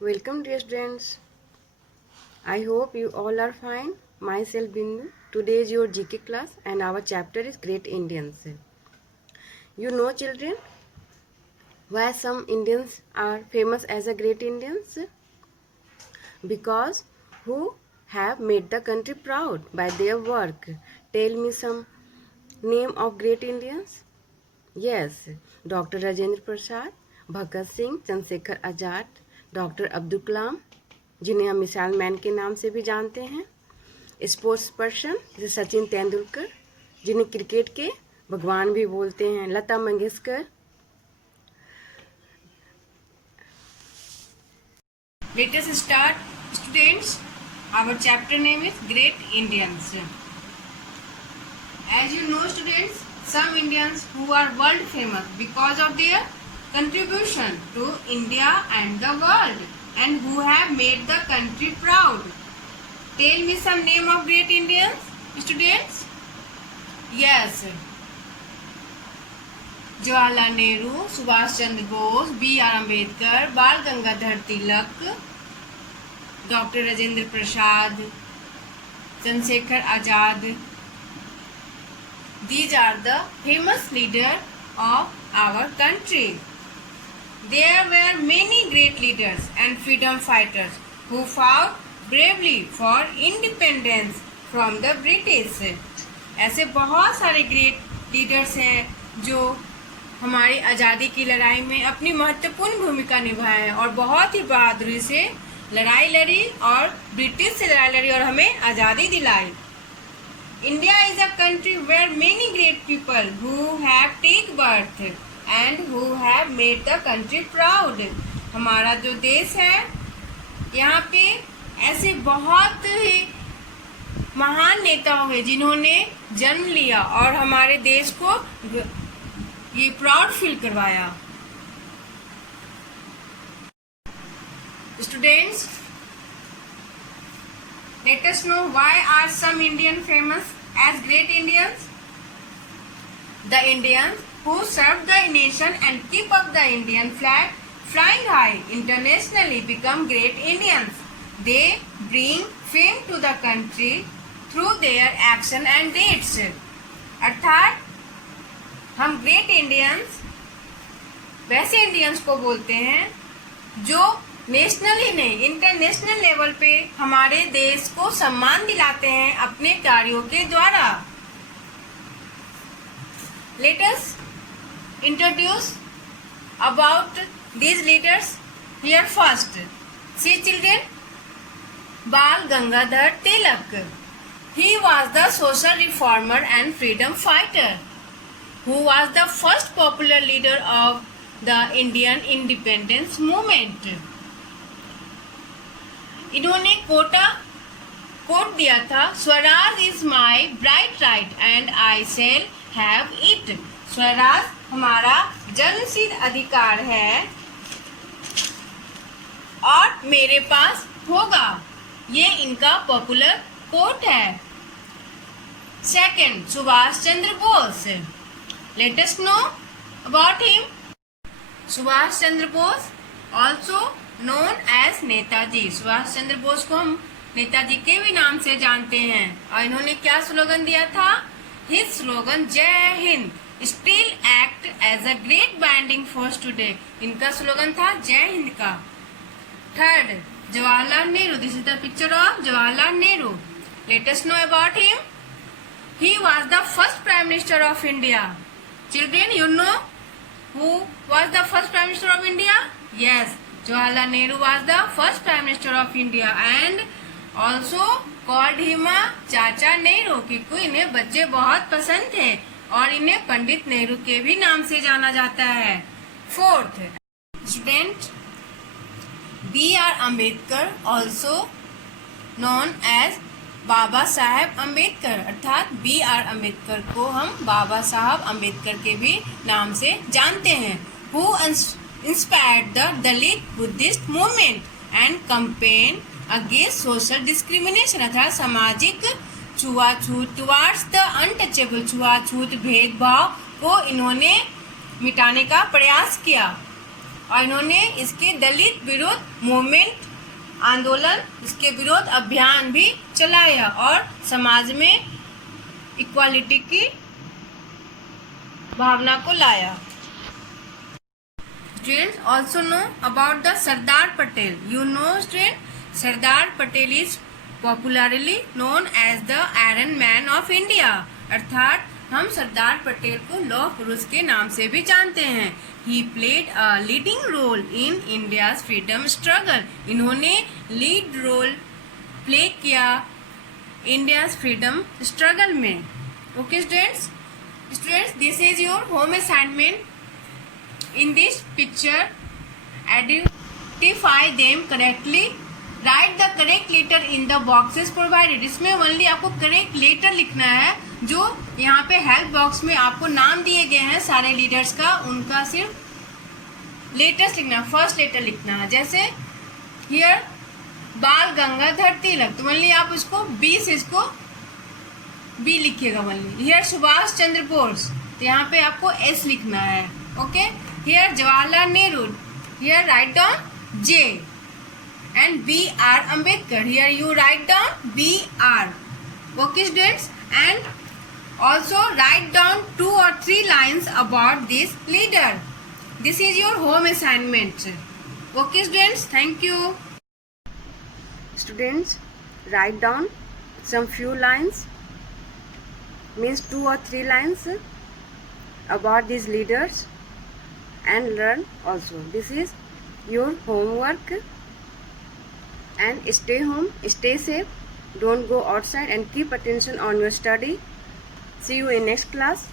Welcome, dear students. I hope you all are fine. Myself Bindu. Today is your GK class and our chapter is Great Indians. You know, children, why some Indians are famous as a great Indians? Because who have made the country proud by their work. Tell me some name of great Indians. Yes, Dr. Rajendra Prasad, Bhagat Singh, Chandrashekhar Azad, doctor Abdul Kalam, जिन्हें हम missile man के नाम से भी जानते हैं, sports person जैसे सचिन तेंदुलकर, जिन्हें क्रिकेट के भगवान भी बोलते हैं, Lata Mangeshkar. Let us start, students. Our chapter name is Great Indians. As you know, students, some Indians who are world famous because of their contribution to India and the world and who have made the country proud. Tell me some name of great Indians, students. Yes, Jawaharlal Nehru, Subhash Chandra Bose, B.R. Ambedkar, Bal Gangadhar Tilak, doctor Rajendra Prasad, Chandrashekhar Azad. These are the famous leaders of our country. There were many great leaders and freedom fighters who fought bravely for independence from the British. ऐसे बहुत सारे great leaders हैं जो हमारी आज़ादी की लड़ाई में अपनी महत्वपूर्ण भूमिका निभाए हैं और बहुत ही बहादुरी से लड़ाई लड़ी और ब्रिटिश से लड़ाई लड़ी और हमें आज़ादी दिलाई. India is a country where many great people who have taken birth and who have made the country proud. हमारा जो देश है यहाँ पे ऐसे बहुत ही महान नेता हुए जिन्होंने जन्म लिया और हमारे देश को ये प्राउड फील करवाया. Students, let us know why are some Indians famous as great Indians? The Indians who serve the nation and keep up the Indian flag flying high internationally become great Indians. They bring fame to the country through their action and deeds. अर्थात हम great Indians वैसे Indians को बोलते हैं जो national ही नहीं international level पे हमारे देश को सम्मान दिलाते हैं अपने कार्यों के द्वारा. Let us introduce about these leaders here first. See children, Bal Gangadhar Tilak. He was the social reformer and freedom fighter who was the first popular leader of the Indian independence movement. इन्होंने coat दिया था, Swaraj is my bright right and I shall have it. Swaraj हमारा जन्मसिद्ध अधिकार है और मेरे पास होगा. ये इनका पॉपुलर कोट है. Second, Subhash Chandra Bose. Let us know about him. Subhash Chandra Bose also known as Netaji. Subhash Chandra Bose को हम नेताजी के भी नाम से जानते हैं और इन्होंने क्या स्लोगन दिया था? His slogan जय Hind still act as a great binding force today. इनका स्लोगन था जय हिंद का. Third, Jawaharlal Nehru. This is the picture of Jawaharlal Nehru. Let us know about him. He was the first Prime Minister of India. Children, you know who was the first Prime Minister of India? Yes, Jawaharlal Nehru was the first Prime Minister of India and also called him a चाचा नेहरू क्योंकि इन्हें बच्चे बहुत पसंद थे और इन्हें पंडित नेहरू के भी नाम से जाना जाता है. Fourth, student, B.R. Ambedkar also known as Baba Saheb Ambedkar. अर्थात B.R. अम्बेडकर को हम बाबा साहब अम्बेडकर के भी नाम से जानते हैं. Who inspired the Dalit Buddhist movement and campaigned against social discrimination. अर्थात सामाजिक छुआछूत towards the untouchable. छुआछूत भेदभाव को इन्होंने मिटाने का प्रयास किया. और इन्होंने इसके दलित विरोध मूवमेंट आंदोलन, इसके विरोध अभियान भी चलाया और समाज में इक्वालिटी की भावना को लाया। Students also know about the Sardar Patel. You know, students, Sardar Patel is popularly known as the Iron Man of India. अर्थात हम सरदार पटेल को लौह पुरुष के नाम से भी जानते हैं। He played a leading role in India's freedom struggle. इन्होंने लीड रोल प्ले किया इंडियाज फ्रीडम स्ट्रगल में। Okay students, this is your home assignment. In this picture, identify them correctly. Write the correct letter in the boxes provided. इसमें only आपको correct letter लिखना है। जो यहाँ पे हेल्प बॉक्स में आपको नाम दिए गए हैं सारे लीडर्स का, उनका सिर्फ लेटर्स लिखना, फर्स्ट लेटर लिखना है। जैसे हियर बाल गंगाधर तिलक, तो ओनली आप उसको बी से इसको बी लिखिएगा ओनली। हियर सुभाष चंद्र बोस, तो यहाँ पे आपको एस लिखना है। Okay, here Jawaharlal Nehru, here write down J, and B.R. Ambedkar, here you write down B.R. Okay students, and also write down 2 or 3 lines about this leader. This is your home assignment. Okay students, thank you. Students, write down some few lines, means 2 or 3 lines about these leaders, and learn also. This is your homework, and stay home, stay safe, don't go outside, and keep attention on your study. See you in next class.